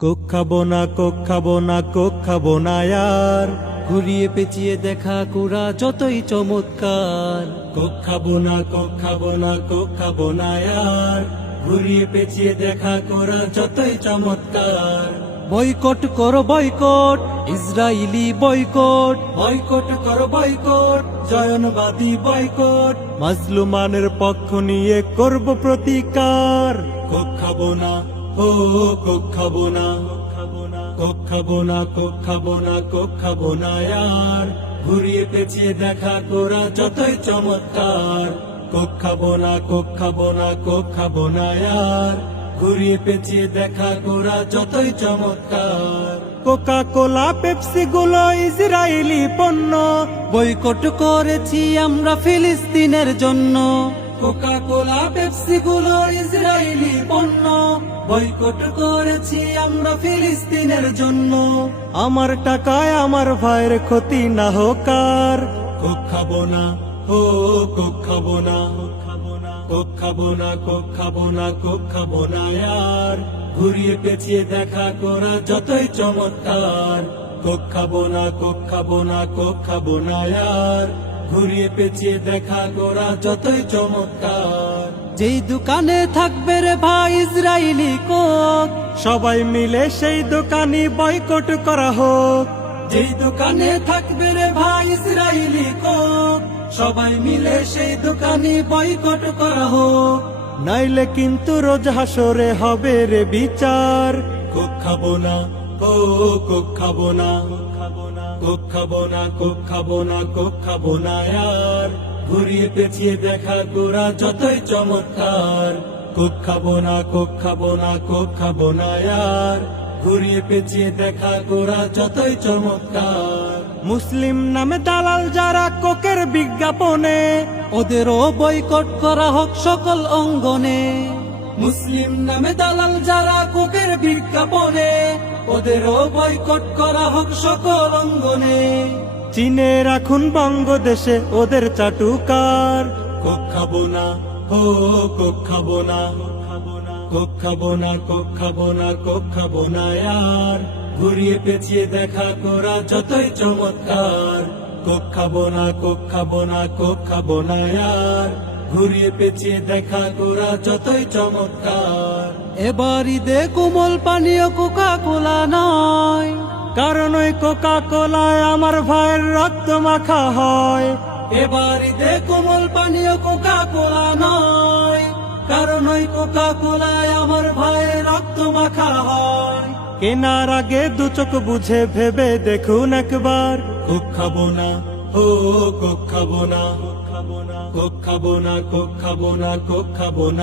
Coke খাবো না, Coke খাবো না, কোক খাবো না আর। ঘুরিয়ে পেঁচিয়ে দেখা কোরা যতই চমৎকার। কোক খাবো না, কোক খাবো না, কোক খাবো না আর। ঘুরিয়ে পেঁচিয়ে দেখা করা যতই চমৎকার। বয়কট করো বয়কট, ইসরায়েলি বয়কট। বয়কট করো বয়কট, জয়নবাদী বয়কট। মাজলুমানের পক্ষ নিয়ে করব প্রতিকার। কোক খাবো না, ও কোক খাবো না, কোক খাবো না, কোক খাবো না, কোক খাবো না আর। ঘুরিয়ে পেঁচিয়ে দেখা করা যতই চমৎকার। কোক খাবো না, কোক খাবো না, কোক খাবো না আর। ঘুরিয়ে পেঁচিয়ে দেখা করা যতই চমৎকার। কোকা কোলা পেপসি গুলো ইসরায়েলি পণ্য। বয়কট করেছি আমরা ফিলিস্তিনের জন্য। কোকা কোলা পেপসি গুলো ইসরায়েলি পণ্য। বয়কট করেছি আমরা ফিলিস্তিনের জন্য। আমার টাকায় আমার ভাইয়ের ক্ষতি না হোক আর। কোক খাবো না, ও কোক খাবো না, কোক খাবো না, কোক খাবো না, কোক খাবো না আর। ঘুরিয়ে পেঁচিয়ে দেখা করা যতই চমৎকার। কোক খাবো না, কোক খাবো না, কোক খাবো না আর। ঘুরিয়ে পেঁচিয়ে দেখা করা যতই চমৎকার। যেই দোকানে থাকবে রে ভাই ইসরায়েলি কোক, সবাই মিলে সেই দোকানই বয়কট করা হোক। যেই দোকানে থাকবে রে ভাই ইসরায়েলি কোক, সবাই মিলে সেই দোকানই বয়কট করা হোক। নাইলে কিন্তু রোজ হাসরে হবে রে বিচার। কোক খাবো না, ও কোক খাবো না, কোক খাবো না, কোক খাবো না, কোক খাবো না আর। ঘুরিয়ে পেঁচিয়ে দেখা করা যতই চমৎকার। কোক খাবো না, কোক খাবো না, কোক খাবো না আর। ঘুরিয়ে পেঁচিয়ে দেখা করা যতই চমৎকার। মুসলিম নামে দালাল যারা কোকের বিজ্ঞাপনে, ওদেরও বয়কট করা হোক সকল অঙ্গনে। মুসলিম নামে দালাল যারা কোকের বিজ্ঞাপনে, ওদেরও বয়কট করা হোক সকল অঙ্গনে। চীনে রাখুন বঙ্গদেশে ওদের চাটুকার। কোক খাবো না, ও কোক খাবো না, কোক খাবো না, কোক খাবো না, কোক খাবো না আর। ঘুরিয়ে পেঁচিয়ে দেখা করা যতই চমৎকার। কোক খাবো না, কোক খাবো না, কোক খাবো না আর। ঘুরিয়ে পেঁচিয়ে দেখা করা যতই চমৎকার। এবার ঈদে কোমল পানীয় কোকা কোলা নয়, কারণ ওই কোকা কোলায় আমার ভাইয়ের রক্ত মাখা হয়। এবার ঈদে কোমল পানীয় কোকা কোলা নয়, কারণ ওই কোকা কোলায় আমার ভাইয়ের রক্ত মাখা হয়। কেনার আগে দু চোখ বুঝে ভেবে দেখুন একবার। কোক খাবো না, ও কোক খাবো না, কোক খাবো না, কোক খাবো না, কোক খাবো না।